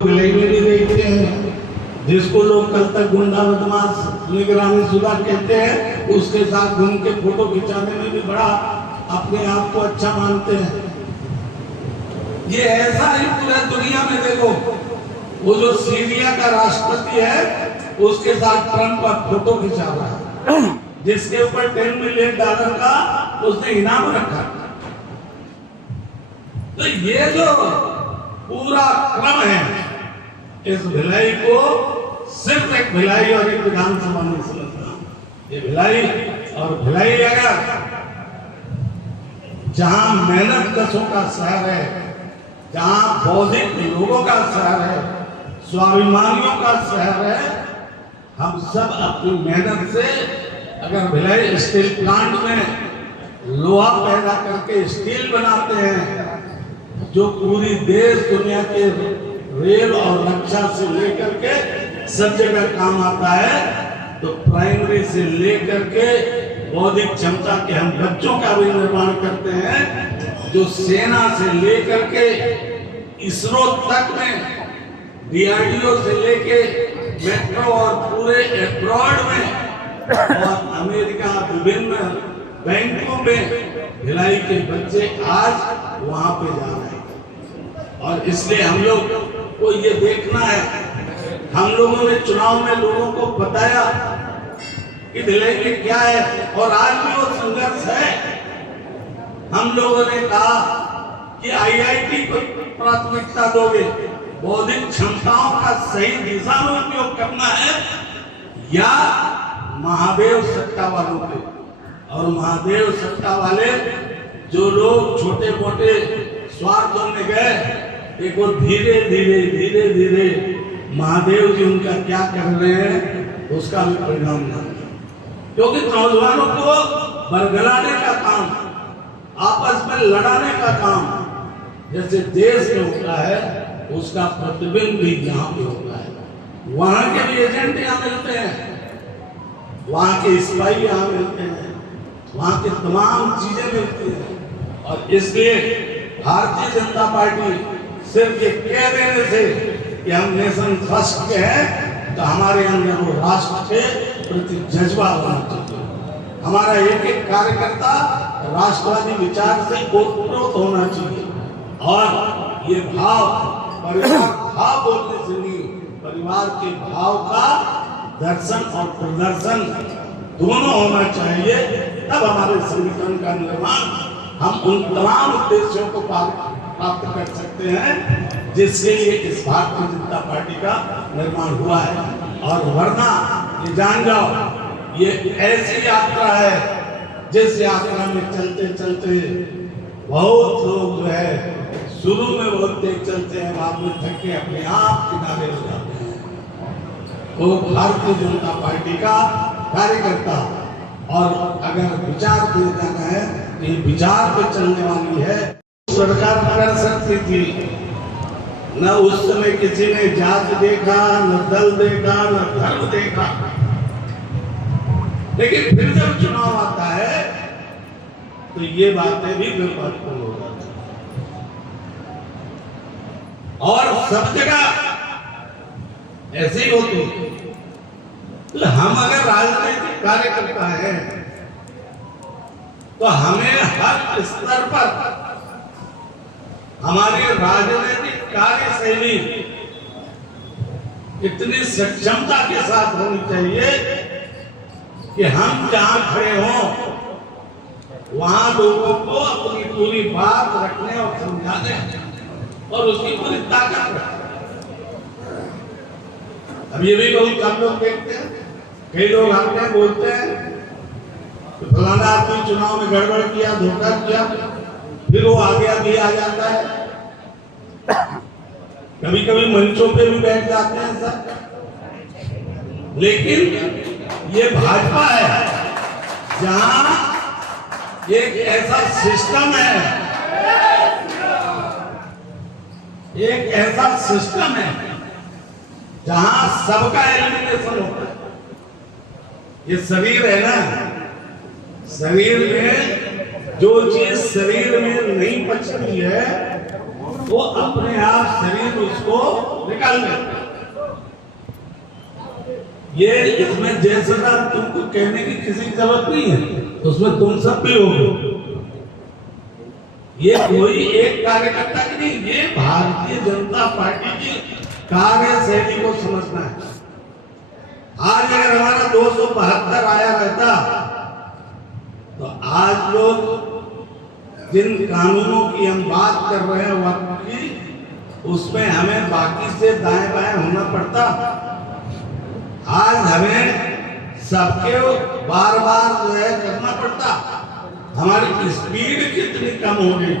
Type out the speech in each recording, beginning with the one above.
भिलाई में भी देखते हैं, जिसको लोग कल तक गुंडा बदमाश निगरानी शुदा कहते हैं, उसके साथ घूम के फोटो खिंचाने में भी बड़ा अपने आप को अच्छा मानते हैं। ये ऐसा ही पूरा दुनिया में देखो, वो जो सीरिया का राष्ट्रपति है उसके साथ ट्रंप का फोटो खिंचा रहा है, जिसके ऊपर $10 मिलियन का उसने इनाम रखा। तो ये जो पूरा क्रम है, इस भिलाई को सिर्फ एक भिलाई और एक विधानसभा में समझना। ये भिलाई और भिलाई अगर जहां मेहनत कशों का शहर है, जहां बौद्धिक लोगों का शहर है, स्वाभिमानियों का शहर है, हम सब अपनी मेहनत से अगर भिलाई स्टील प्लांट में लोहा पैदा करके स्टील बनाते हैं, जो पूरी देश दुनिया के रेल और रक्षा से लेकर के सब जगह काम आता है, तो प्राइमरी से लेकर के बौद्धिक क्षमता के हम बच्चों का भी निर्माण करते हैं, जो सेना से लेकर के इसरो तक में, DRDO से लेके मेट्रो और पूरे अब्रॉड में और अमेरिका विभिन्न बैंकों में भिलाई के बच्चे आज वहां पे जा रहे हैं। और इसलिए हम लोग को ये देखना है, हम लोगों ने चुनाव में लोगों को बताया कि भिलाई में क्या है, और आज भी वो संघर्ष है। हम लोगों ने कहा कि IIT को प्राथमिकता दोगे, बौद्धिक क्षमताओं का सही दिशा में उपयोग करना है, या महादेव सत्ता वालों के। और महादेव सत्ता वाले जो लोग छोटे मोटे स्वार्थों में गए, देखो धीरे धीरे धीरे धीरे महादेव जी उनका क्या कर रहे हैं, उसका भी परिणाम ना, क्योंकि नौजवानों को बरगलाने का काम, आपस में लड़ाने का काम जैसे देश में होता है, उसका प्रतिबिंब भी यहाँ पे होता है। वहां के भी एजेंट यहाँ मिलते हैं, वहां के सिपाही यहाँ मिलते हैं, वहां की तमाम चीजें मिलती हैं। और इसलिए भारतीय जनता पार्टी सिर्फ ये कह देने से कि हम नेशन फर्स्ट के हैं, तो हमारे अंदर वो राष्ट्र के प्रति जज्बा होना चाहिए। हमारा एक एक कार्यकर्ता राष्ट्रवादी विचार से ओतप्रोत होना चाहिए, और ये भाव परिवार भाव बोलने से नहीं, परिवार के भाव का दर्शन और प्रदर्शन दोनों होना चाहिए। तब हमारे संगठन का निर्माण, हम उन तमाम उद्देश्यों को प्राप्त कर सकते हैं जिसके लिए इस भारतीय जनता पार्टी का निर्माण हुआ है। और वरना ये जान जाओ, ये ऐसी यात्रा है जिस यात्रा में चलते चलते बहुत लोग जो है शुरू में बहुत तेज चलते हैं, बाद में थक के अपने आप किनारे हो जाते हैं। तो भारतीय जनता पार्टी का कार्यकर्ता, और अगर विचार दिया जाना है, ये विचार पे चलने वाली है। सरकार कर सकती थी, न उस समय किसी ने जात देखा, न दल देखा, न धर्म देखा, लेकिन फिर जब चुनाव आता है तो ये बातें भी महत्वपूर्ण हो जाती हैं। और सब जगह ऐसे ही होती है। तो हम अगर राजनीतिक कार्यकर्ता हैं, तो हमें हर स्तर पर हमारी राजनीतिक कार्यशैली इतनी सक्षमता के साथ होनी चाहिए कि हम जहां खड़े हों वहां लोगों को अपनी पूरी बात रखने और समझाने और उसकी पूरी ताकत रखने। अब ये भी बहुत कम लोग देखते हैं, कई लोग आते हैं बोलते हैं कि फलाना आदमी चुनाव में गड़बड़ किया, धोखा किया, फिर वो आगे आगे आ जाता है। कभी कभी मंचों पे भी बैठ जाते हैं सब, लेकिन ये भाजपा है जहां एक ऐसा सिस्टम है, एक ऐसा सिस्टम है जहां सबका एलिमिनेशन होता है। ये शरीर है ना, शरीर में जो चीज शरीर में नहीं पचती है वो अपने आप शरीर उसको निकाल देता। ये इसमें जैसे तुमको कहने की किसी की जरूरत नहीं है, उसमें तुम सब भी हो। ये कोई एक कार्यकर्ता की नहीं, ये भारतीय जनता पार्टी की कार्यशैली को समझना है। आज अगर हमारा 272 आया रहता तो आज लोग जिन कानूनों की हम बात कर रहे हैं वक्त की, उसमें हमें बाकी से दाएं बाएं होना पड़ता। आज हमें सबके बार बार जो है करना पड़ता। हमारी स्पीड कितनी कम हो गई,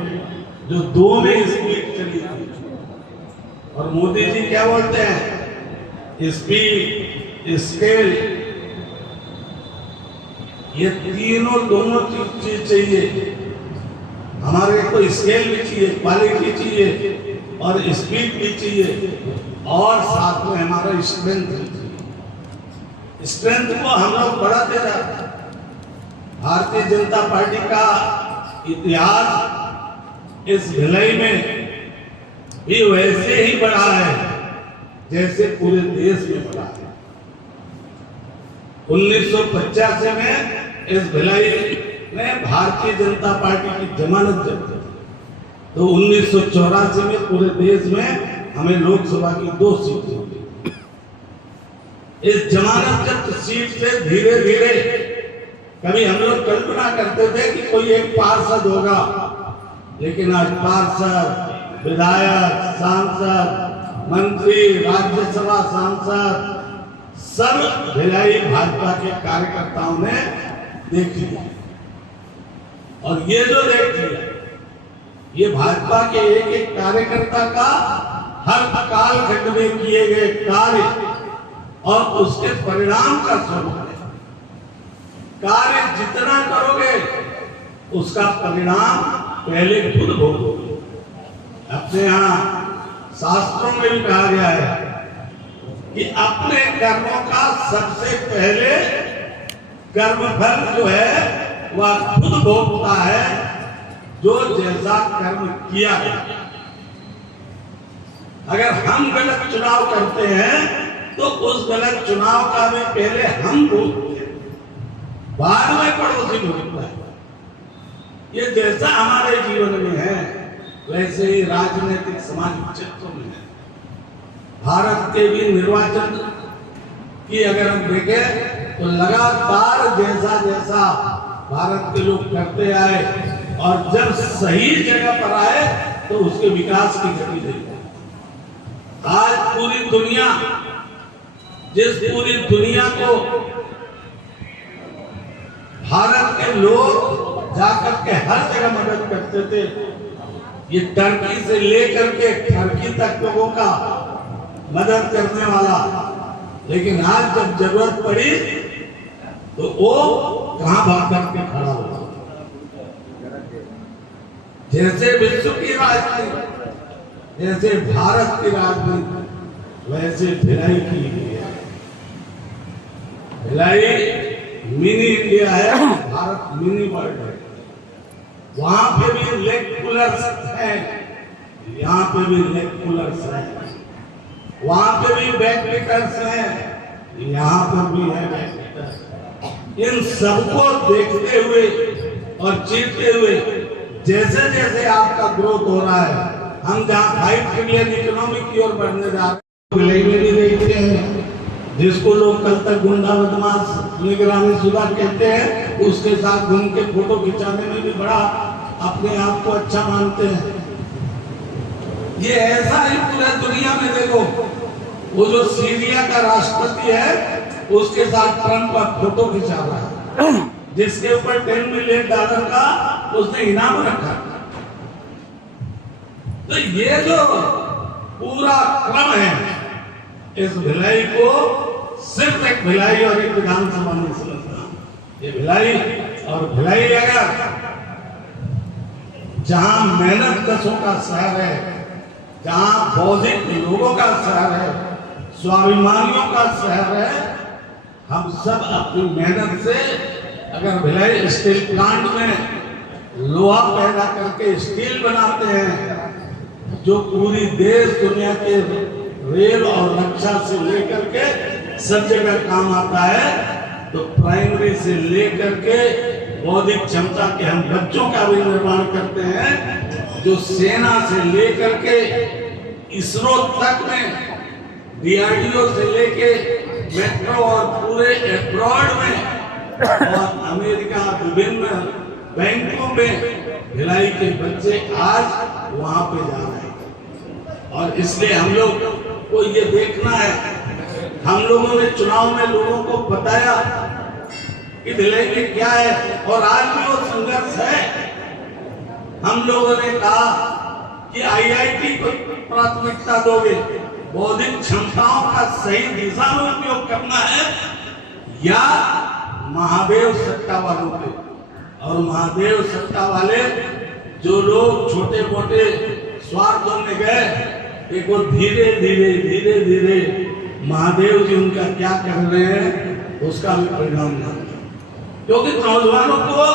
जो 2 में स्पीड चली थी। और मोदी जी क्या बोलते हैं, स्पीड, स्केल, ये दोनों चीज चाहिए। हमारे को स्केल भी चाहिए, क्वालिटी चाहिए और स्पीड भी चाहिए, और साथ में हमारा स्ट्रेंथ भी चाहिए। स्ट्रेंथ को हम लोग बढ़ाते जाते। भारतीय जनता पार्टी का इतिहास इस भिलाई में भी वैसे ही बढ़ा है जैसे पूरे देश में बढ़ा है। 1985 में इस भिलाई में भारतीय जनता पार्टी की जमानत जब्त थी, तो 1984 में पूरे देश में हमें लोकसभा की 2 सीटें मिली। इस जमानत जब्त सीट से धीरे धीरे, कभी हम लोग कल्पना करते थे कि कोई एक पार्षद होगा, लेकिन आज पार्षद, विधायक, सांसद, मंत्री, राज्यसभा सांसद सब भिलाई भाजपा के कार्यकर्ताओं ने देख लिया। और ये जो देख लिया, ये भाजपा के एक एक कार्यकर्ता का हर कालखंड में किए गए कार्य और उसके परिणाम का स्वरूप है। कार्य जितना करोगे उसका परिणाम पहले खुद भोगोगे। अपने यहाँ शास्त्रों में भी कहा गया है कि अपने कर्मों का सबसे पहले कर्मफल जो है वह खुद भोगता है, जो जैसा कर्म किया है। अगर हम गलत चुनाव करते हैं तो उस गलत चुनाव का भी पहले हम भोगते हैं, बाद में पड़ोसी भोगता है। ये जैसा हमारे जीवन में है वैसे ही राजनीतिक सामाजिक क्षेत्रों में है। भारत के भी निर्वाचन की अगर हम देखें तो लगातार जैसा जैसा भारत के लोग करते आए और जब सही जगह पर आए तो उसके विकास की गति देखते। आज पूरी दुनिया, जिस पूरी दुनिया को भारत के लोग जाकर के हर जगह मदद करते थे, ये टर्की से लेकर के टर्की तक लोगों का मदद करने वाला, लेकिन आज जब जरूरत पड़ी तो वो कहां भाग करके खड़ा हुआ। जैसे विश्व की राजनीति, जैसे भारत की राजनीति, वैसे भिलाई की। भिलाई मिनी इंडिया है, भारत मिनी वर्ल्ड है। वहां पे भी लेग पुलर्स है, यहाँ पे भी लेग पुलर्स है। वहां पे भी बैकबीटर्स हैं, यहाँ पर भी है बैकबीटर। इन सबको देखते हुए और चीरते हुए जैसे जैसे आपका ग्रोथ हो रहा है, हम जहाँ 5 ट्रिलियन इकोनॉमी की ओर बढ़ने जा रहे हैं, देखते हैं जिसको लोग कल तक गुंडा बदमाश निगरानी शुदा कहते हैं, उसके साथ घूम के फोटो खिंचाने में भी बड़ा अपने आप को अच्छा मानते हैं। ये ऐसा ही पूरे दुनिया में देखो, वो जो सीरिया का राष्ट्रपति है उसके साथ ट्रंप का फोटो खिंचा रहा है, जिसके ऊपर $10 मिलियन का उसने इनाम रखा। तो ये जो पूरा क्रम है, इस भिलाई को सिर्फ एक भिलाई और एक विधानसभा में समझना। ये भिलाई और भिलाई अगर जहां मेहनत कशों का शहर है, जहां बौद्धिक लोगों का शहर है, स्वाभिमानियों का शहर है, हम सब अपनी मेहनत से अगर भिलाई स्टील प्लांट में लोहा पैदा करके स्टील बनाते हैं जो पूरी देश दुनिया के रेल और रक्षा से लेकर के सब जगह काम आता है, तो प्राइमरी से लेकर के बौद्धिक क्षमता के हम बच्चों का भी निर्माण करते हैं, जो सेना से लेकर के इसरो तक में, DRDO से लेके मेट्रो और पूरे अब्रॉड में और अमेरिका विभिन्न बैंकों में भिलाई के बच्चे आज वहां पे जा रहे हैं। और इसलिए हम लोग को ये देखना है, हम लोगों ने चुनाव में लोगों को बताया कि भिलाई में क्या है, और आज भी वो संघर्ष है। हम लोगों ने कहा कि IIT को प्राथमिकता दोगे, बौद्धिक क्षमताओं का सही दिशा में उपयोग करना है, या महादेव सत्ता वालों के। और महादेव सत्ता वाले जो लोग छोटे मोटे स्वार्थों में गए, एक वो धीरे धीरे धीरे धीरे महादेव जी उनका क्या कर रहे हैं उसका भी परिणाम ना, क्योंकि नौजवानों को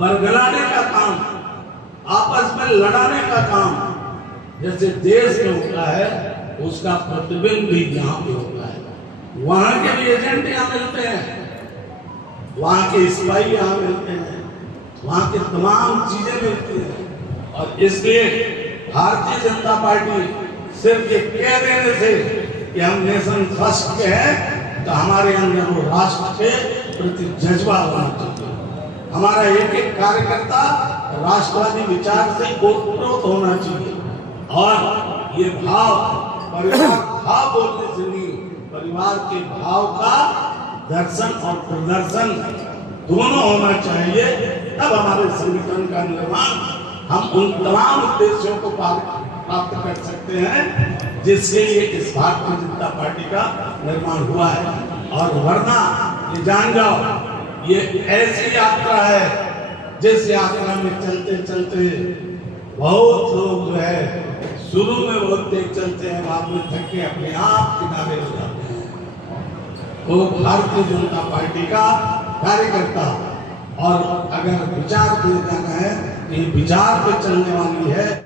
बरगलाने का काम, आपस में लड़ाने का काम जैसे देश में होता है, उसका प्रतिबिंब भी यहाँ पे होता है। वहां के भी एजेंट यहाँ मिलते हैं, वहां के सिपाही यहाँ मिलते हैं, वहां की तमाम चीजें मिलती हैं। और इसलिए भारतीय जनता पार्टी सिर्फ ये कह देने से कि हम नेशन फर्स्ट के हैं, तो हमारे अंदर वो राष्ट्र के प्रति जज्बा होना चाहिए। हमारा एक एक कार्यकर्ता राष्ट्रवादी विचार से ओतप्रोत होना चाहिए, और ये भाव परिवार भाव बोलने से नहीं, परिवार के भाव का दर्शन और प्रदर्शन दोनों होना चाहिए। तब हमारे संगठन का निर्माण, हम उन तमाम उद्देश्यों को प्राप्त कर सकते हैं जिससे ये इस भारतीय जनता पार्टी का निर्माण हुआ है। और वरना ये जान जाओ, ये ऐसी यात्रा है जिस यात्रा में चलते चलते बहुत लोग जो है शुरू में बहुत तेज चलते हैं, बाद में थक के अपने आप किनारे हो जाते हैं। तो भारतीय जनता पार्टी का कार्यकर्ता, और अगर विचार दिए जाना है, ये विचार पे चलने वाली है।